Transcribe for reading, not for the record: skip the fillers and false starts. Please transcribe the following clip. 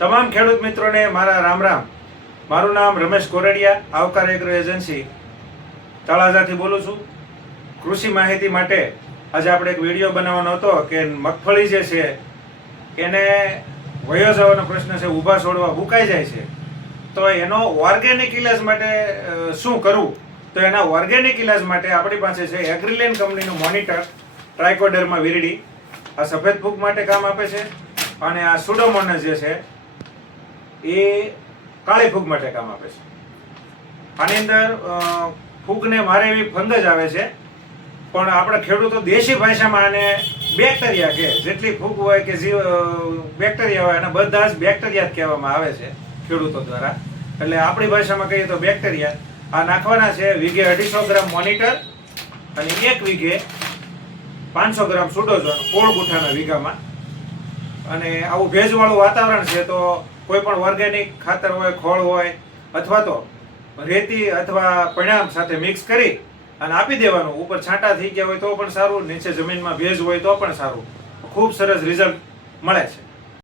તમામ ખેડૂત મિત્રોને મારા રામ રામ. મારું નામ રમેશ કોરડિયા, આવકાર એગ્રો એજન્સી તળાજાથી બોલું છું. કૃષિ માહિતી માટે આજે આપણે એક વિડીયો બનાવવાનો હતો કે મગફળી જે છે એને વયો જવાનો પ્રશ્ન છે, ઊભા છોડવા હુકાઈ જાય છે, તો એનો ઓર્ગેનિક ઇલાજ માટે શું કરવું? તો એના ઓર્ગેનિક ઇલાજ માટે આપણી પાસે છે એગ્રીલેન કંપનીનું મોનિટર ટ્રાઇકોડર્મા વિરિડી. આ સફેદ ફૂગ માટે કામ આપે છે અને આ સુડોમોનસ જે છે એ કાળી ફૂગ માટે કામ આપે છે. આની અંદર ફૂગને મારે એવી ફંગસ આવે છે, પણ આપણા ખેડૂતો દેશી ભાષામાં આને બેક્ટેરિયા કહે. જેટલી ફૂગ હોય કે બેક્ટેરિયા હોય એના બધા જ બેક્ટેરિયા જ કહેવામાં આવે છે ખેડૂતો દ્વારા. એટલે આપણી ભાષામાં કહીએ તો બેક્ટેરિયા. આ નાખવાના છે વીઘે 250 ગ્રામ મોનિટર અને 1 વીઘે 500 ગ્રામ સુડોઝોન, 16 ગુઠાના વીઘામાં. અને આવું ભેજવાળું વાતાવરણ છે તો કોઈ પણ ઓર્ગેનિક ખાતર હોય, ખોળ હોય અથવા તો રેતી અથવા પણામ સાથે મિક્સ કરી અને આપી દેવાનું. ઉપર છાંટા થઈ ગયા હોય તો પણ સારું, નીચે જમીનમાં ભેજ હોય તો પણ સારું. ખૂબ સરસ રિઝલ્ટ મળે છે.